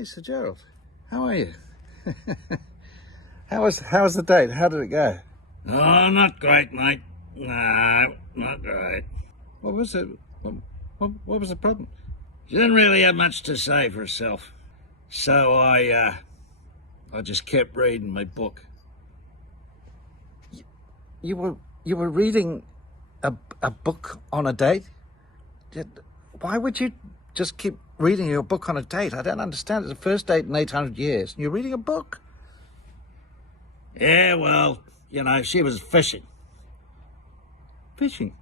Hey, Sir Gerald, how are you? How was the date? How did it go? Oh, not great, mate. No, not great. What was it? What was the problem? She didn't really have much to say for herself. So I just kept reading my book. You were reading a book on a date? Why would you just keep reading your book on a date? I don't understand. It's the first date in 800 years. And you're reading a book? Yeah, well, she was fishing. Fishing?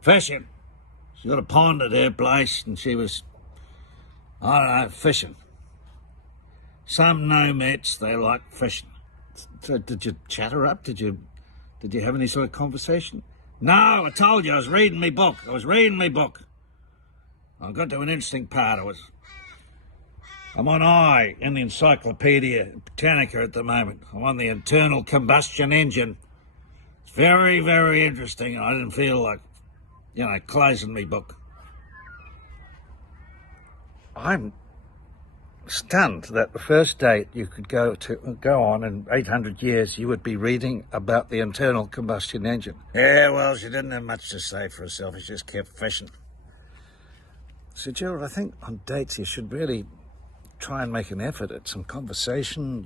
Fishing. She got a pond at her place and she was, I don't know, fishing. Some nomads, they like fishing. So did you chat her up? Did you have any sort of conversation? No, I told you, I was reading my book. I got to an interesting part. I'm on I in the Encyclopedia Britannica at the moment. I'm on the internal combustion engine. It's very, very interesting. I didn't feel like, closing my book. I'm stunned that the first date you could go on in 800 years, you would be reading about the internal combustion engine. Yeah, well, she didn't have much to say for herself. She just kept fishing. So, Gerald, I think on dates you should really try and make an effort at some conversation,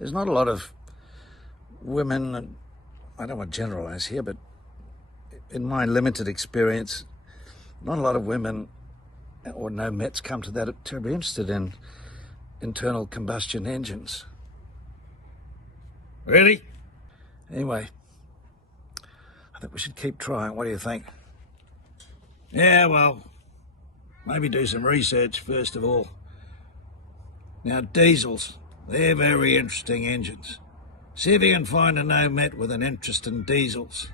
There's not a lot of women, and I don't want to generalize here, but in my limited experience, not a lot of women or no Mets come to that are terribly interested in internal combustion engines. Really? Anyway, I think we should keep trying. What do you think? Yeah, well, maybe do some research first of all. Now, diesels, they're very interesting engines. See if you can find a no-met with an interest in diesels.